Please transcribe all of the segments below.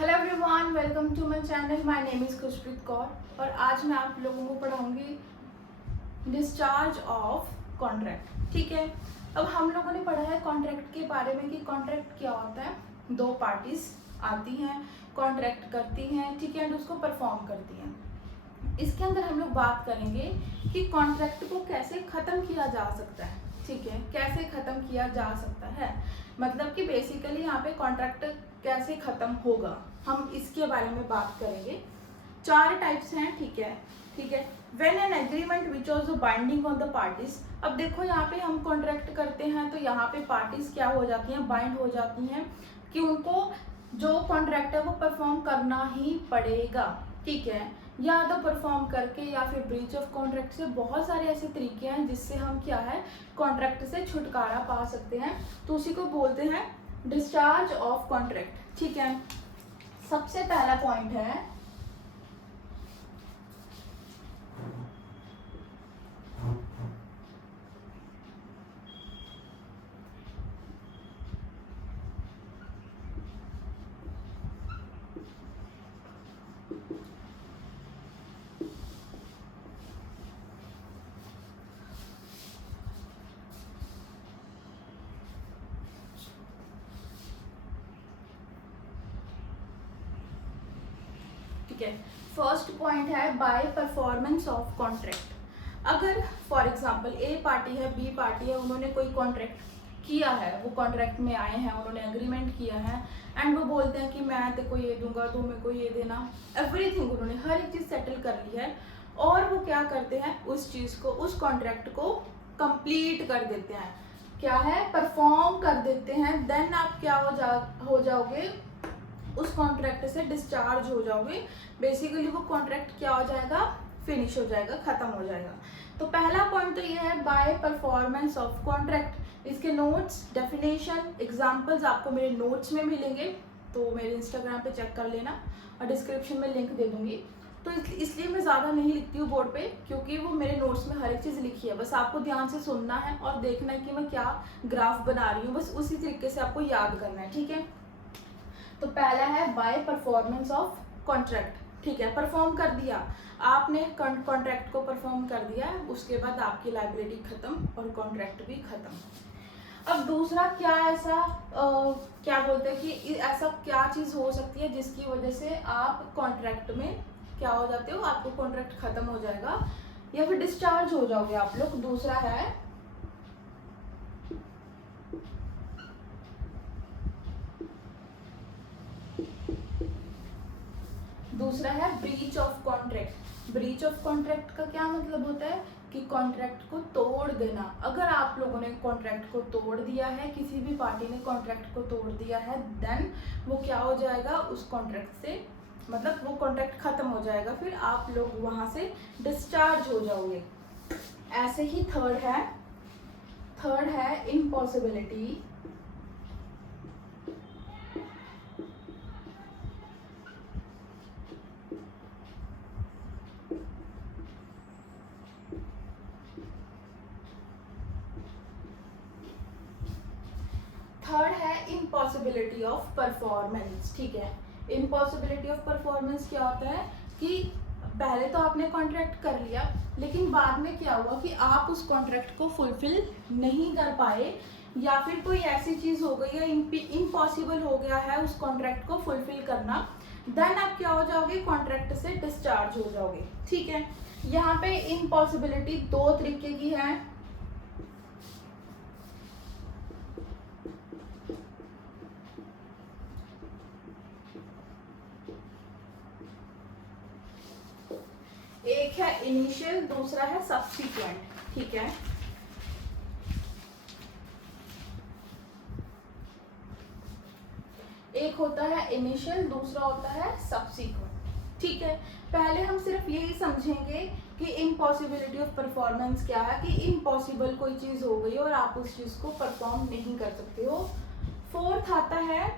Hello everyone, welcome to my channel. My name is Khushpreet Kaur और आज मैं आप लोगों को पढ़ाऊंगी डिस्चार्ज ऑफ कॉन्ट्रैक्ट। ठीक है, अब हम लोगों ने पढ़ा है कॉन्ट्रैक्ट के बारे में कि कॉन्ट्रैक्ट क्या होता है। दो पार्टीज आती हैं, कॉन्ट्रैक्ट करती हैं, ठीक है, एंड उसको परफॉर्म करती हैं। इसके अंदर हम लोग बात करेंगे कि कॉन्ट्रैक्ट को कैसे ख़त्म किया जा सकता है। ठीक है, कैसे ख़त्म किया जा सकता है, मतलब कि बेसिकली यहाँ पे कॉन्ट्रैक्ट कैसे ख़त्म होगा, हम इसके बारे में बात करेंगे। चार टाइप्स हैं, ठीक है। ठीक है, when an agreement which was binding on the parties. अब देखो यहाँ पे हम कॉन्ट्रैक्ट करते हैं तो यहाँ पे पार्टीज क्या हो जाती हैं, बाइंड हो जाती हैं कि उनको जो कॉन्ट्रैक्ट है वो परफॉर्म करना ही पड़ेगा। ठीक है, या तो परफॉर्म करके या फिर ब्रीच ऑफ कॉन्ट्रैक्ट से। बहुत सारे ऐसे तरीके हैं जिससे हम क्या है कॉन्ट्रैक्ट से छुटकारा पा सकते हैं, तो उसी को बोलते हैं डिस्चार्ज ऑफ कॉन्ट्रैक्ट। ठीक है, सबसे पहला पॉइंट है ठीक है, फर्स्ट पॉइंट है बाय परफॉर्मेंस ऑफ कॉन्ट्रैक्ट। अगर फॉर एग्जांपल ए पार्टी है, बी पार्टी है, उन्होंने कोई कॉन्ट्रैक्ट किया है, वो कॉन्ट्रैक्ट में आए हैं, उन्होंने एग्रीमेंट किया है एंड वो बोलते हैं कि मैं तेरे को ये दूंगा, तू मेरे को ये देना, एवरीथिंग, उन्होंने हर एक चीज़ सेटल कर ली है और वो क्या करते हैं उस चीज़ को, उस कॉन्ट्रैक्ट को कंप्लीट कर देते हैं, क्या है परफॉर्म कर देते हैं। देन आप क्या हो जाओगे, उस कॉन्ट्रैक्ट से डिस्चार्ज हो जाओगे। बेसिकली वो कॉन्ट्रैक्ट क्या हो जाएगा, फिनिश हो जाएगा, खत्म हो जाएगा। तो पहला पॉइंट तो ये है बाय परफॉर्मेंस ऑफ कॉन्ट्रैक्ट। इसके नोट्स, डेफिनेशन, एग्जांपल्स आपको मेरे नोट्स में मिलेंगे, तो मेरे इंस्टाग्राम पे चेक कर लेना और डिस्क्रिप्शन में लिंक दे दूंगी। तो इसलिए मैं ज़्यादा नहीं लिखती हूँ बोर्ड पे, क्योंकि वो मेरे नोट्स में हर एक चीज़ लिखी है, बस आपको ध्यान से सुनना है और देखना है कि मैं क्या ग्राफ बना रही हूँ, बस उसी तरीके से आपको याद करना है। ठीक है, तो पहला है बाय परफॉर्मेंस ऑफ कॉन्ट्रैक्ट। ठीक है, परफॉर्म कर दिया आपने, कॉन्ट्रैक्ट को परफॉर्म कर दिया, उसके बाद आपकी लाइबिलिटी खत्म और कॉन्ट्रैक्ट भी खत्म। अब दूसरा क्या ऐसा क्या बोलते हैं कि ऐसा क्या चीज़ हो सकती है जिसकी वजह से आप कॉन्ट्रैक्ट में क्या हो जाते हो, आपको कॉन्ट्रैक्ट खत्म हो जाएगा या फिर डिस्चार्ज हो जाओगे आप लोग। दूसरा है breach of contract. Breach of contract का क्या मतलब होता है कि कॉन्ट्रैक्ट को तोड़ देना। अगर आप लोगों ने कॉन्ट्रैक्ट को तोड़ दिया है, किसी भी पार्टी ने कॉन्ट्रैक्ट को तोड़ दिया है, देन वो क्या हो जाएगा, उस कॉन्ट्रैक्ट से मतलब वो कॉन्ट्रैक्ट खत्म हो जाएगा, फिर आप लोग वहां से डिस्चार्ज हो जाओगे। ऐसे ही थर्ड है इम्पॉसिबिलिटी। थर्ड है इम्पॉसिबिलिटी ऑफ परफॉर्मेंस। ठीक है, इम्पॉसिबिलिटी ऑफ परफॉर्मेंस क्या होता है कि पहले तो आपने कॉन्ट्रैक्ट कर लिया, लेकिन बाद में क्या हुआ कि आप उस कॉन्ट्रैक्ट को फुलफिल नहीं कर पाए, या फिर कोई ऐसी चीज़ हो गई है, इम्पॉसिबल हो गया है उस कॉन्ट्रैक्ट को फुलफिल करना, देन आप क्या हो जाओगे, कॉन्ट्रैक्ट से डिस्चार्ज हो जाओगे। ठीक है, यहाँ पे इम्पॉसिबिलिटी दो तरीके की है। एक है इनिशियल, दूसरा है सब्सिक्वेंट। ठीक है, एक होता है इनिशियल, दूसरा होता है सब्सिक्वेंट। ठीक है, पहले हम सिर्फ यही समझेंगे कि इम्पॉसिबिलिटी ऑफ परफॉर्मेंस क्या है, कि इम्पॉसिबल कोई चीज हो गई और आप उस चीज को परफॉर्म नहीं कर सकते हो। फोर्थ आता है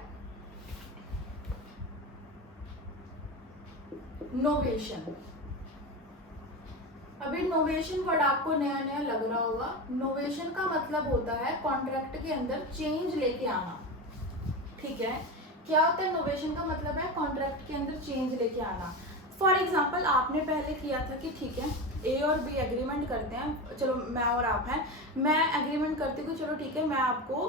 नोवेशन। अभी नोवेशन वर्ड आपको नया नया लग रहा होगा। नोवेशन का मतलब होता है कॉन्ट्रैक्ट के अंदर चेंज लेके आना। ठीक है, क्या होता है इनोवेशन का मतलब है कॉन्ट्रैक्ट के अंदर चेंज लेके आना। फॉर एग्जाम्पल आपने पहले किया था कि ठीक है ए और बी एग्रीमेंट करते हैं, चलो मैं और आप हैं, मैं एग्रीमेंट करती हूँ चलो ठीक है मैं आपको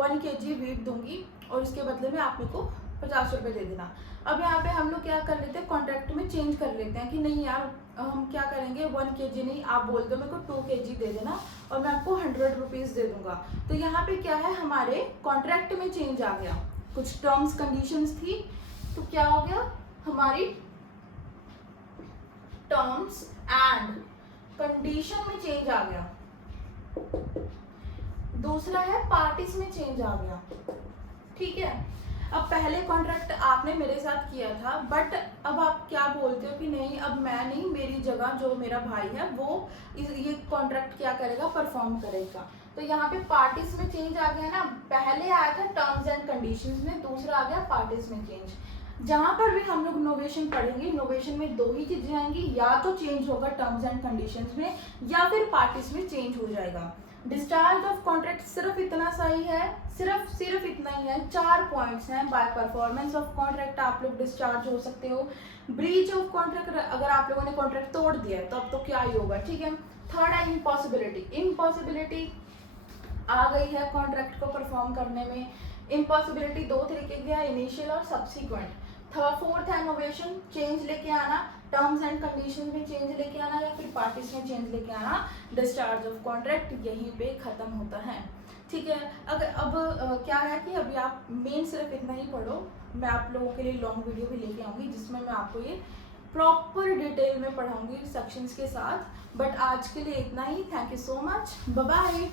1 kg वीट दूंगी और इसके बदले में आप मेरे को 50 रुपये दे देना। अब यहाँ पे हम लोग क्या कर लेते हैं कॉन्ट्रैक्ट में चेंज कर लेते हैं कि नहीं यार हम क्या करेंगे 1 kg नहीं, आप बोल दो मेरे को 2 kg दे देना और मैं आपको 100 रुपीज़ दे दूंगा। तो यहाँ पे क्या है हमारे कॉन्ट्रैक्ट में चेंज आ गया, कुछ टर्म्स कंडीशंस थी तो क्या हो गया हमारी टर्म्स एंड कंडीशन में चेंज आ गया। दूसरा है पार्टीज में चेंज आ गया, ठीक है। अब पहले कॉन्ट्रैक्ट आपने मेरे साथ किया था बट अब आप क्या बोलते हो कि नहीं अब मैं नहीं, मेरी जगह जो मेरा भाई है वो ये कॉन्ट्रैक्ट क्या करेगा परफॉर्म करेगा। तो यहाँ पे पार्टीज में चेंज आ गया ना, पहले आया था टर्म्स एंड कंडीशंस में, दूसरा आ गया पार्टीज में चेंज। जहाँ पर भी हम लोग इनोवेशन पढ़ेंगे इनोवेशन में दो ही चीजें आएंगी, या तो चेंज होगा टर्म्स एंड कंडीशंस में या फिर पार्टीज में चेंज हो जाएगा। डिस्चार्ज ऑफ कॉन्ट्रैक्ट सिर्फ इतना सा ही है, सिर्फ इतना ही है, 4 पॉइंट्स हैं। बाय परफॉर्मेंस ऑफ कॉन्ट्रैक्ट आप लोग डिस्चार्ज हो सकते हो। ब्रीच ऑफ कॉन्ट्रैक्ट अगर आप लोगों ने कॉन्ट्रैक्ट तोड़ दिया है तो अब तो क्या ही होगा, ठीक है। थर्ड है इम्पॉसिबिलिटी, इम्पॉसिबिलिटी आ गई है कॉन्ट्रैक्ट को परफॉर्म करने में। इम्पॉसिबिलिटी दो तरीके की है, इनिशियल और सब्सिक्वेंट। फोर्थ है इनोवेशन, चेंज लेके आना, टर्म्स एंड कंडीशन में चेंज लेके आना या फिर पार्टीज में चेंज लेके आना। डिस्चार्ज ऑफ कॉन्ट्रैक्ट यहीं पे खत्म होता है, ठीक है। अगर अब क्या है कि अभी आप मेन सिर्फ इतना ही पढ़ो, मैं आप लोगों के लिए लॉन्ग वीडियो भी लेके आऊँगी जिसमें मैं आपको ये प्रॉपर डिटेल में पढ़ाऊँगी सेक्शंस के साथ। बट आज के लिए इतना ही, thank you so much, bye bye.